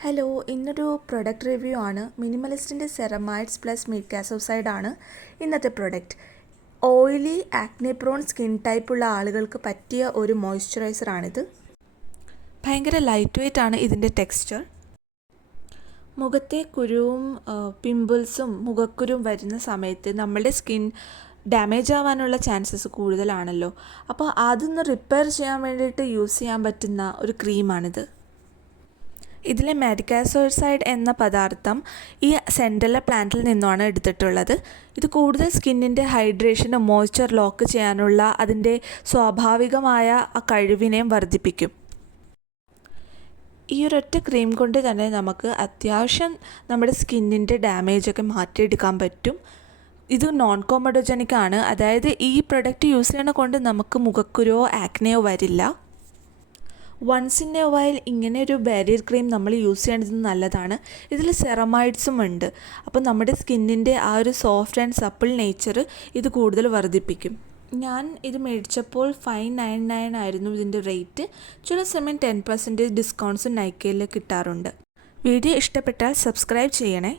Hello ഇന്നൊരു product review ആണ്. മിനിമലിസ്റ്റിന്റെ സെറമൈഡ്സ് plus meet കാസോസൈഡ് ആണ് ഇന്നത്തെ product oily acne prone skin ടൈപ്പുള്ള ആളുകൾക്ക് പറ്റിയ ഒരു മോയ്സ്ചറൈസർ ആണിത്. ഭയങ്കര ലൈറ്റ് വെയ്റ്റ് ആണ് ഇതിന്റെ ടെക്സ്ചർ മുഖത്തെ കുരുവും പിമ്പിൾസും മുഖക്കുരുവും വരുന്ന സമയത്ത് നമ്മളുടെ സ്കിൻ ഡാമേജ് ആവാനുള്ള ചാൻസസ് കൂടുതലാണല്ലോ. അപ്പോൾ അതൊന്ന് റിപ്പയർ ചെയ്യാൻ വേണ്ടിയിട്ട് യൂസ് ചെയ്യാൻ പറ്റുന്ന ഒരു ക്രീമാണിത് ഇതിലെ മെഡിക്കാസോഴ്സൈഡ് എന്ന പദാർത്ഥം ഈ സെൻഡല പ്ലാന്റിൽ നിന്നാണ് എടുത്തിട്ടുള്ളത്. ഇത് കൂടുതൽ സ്കിന്നിന്റെ ഹൈഡ്രേഷനും മോയ്സ്ചർ ലോക്ക് ചെയ്യാനുള്ള അതിന്റെ സ്വാഭാവികമായ ആ കഴിവിനെയും വർദ്ധിപ്പിക്കും. ഈ ഒരൊറ്റ ക്രീം കൊണ്ട് തന്നെ നമുക്ക് അത്യാവശ്യം നമ്മുടെ സ്കിന്നിന്റെ ഡാമേജൊക്കെ മാറ്റിയെടുക്കാൻ പറ്റും. ഇത് നോൺ കോമഡോജനിക് ആണ്. അതായത് ഈ പ്രൊഡക്റ്റ് യൂസ് ചെയ്യണ കൊണ്ട് നമുക്ക് മുഖക്കുരോ ആക്നെയോ വരില്ല. വൺസ് ഇൻ എ വൈൽ ഇങ്ങനെ ഒരു ബാരിയർ ക്രീം നമ്മൾ യൂസ് ചെയ്യേണ്ടത് നല്ലതാണ്. ഇതിൽ സെറമൈഡ്സും ഉണ്ട്. അപ്പോൾ നമ്മുടെ സ്കിന്നിന്റെ ആ ഒരു സോഫ്റ്റ് ആൻഡ് സപ്പിൾ നേച്ചർ ഇത് കൂടുതൽ വർദ്ധിപ്പിക്കും. ഞാൻ ഇത് മേടിച്ചപ്പോൾ ഫൈവ് നയൻ നയൻ ആയിരുന്നു ഇതിന്റെ റേറ്റ് ചില സമയം ടെൻ പെർസെന്റേജ് ഡിസ്കൗണ്ട്സും നൈക്കയിൽ കിട്ടാറുണ്ട്. വീഡിയോ ഇഷ്ടപ്പെട്ടാൽ സബ്സ്ക്രൈബ് ചെയ്യണേ.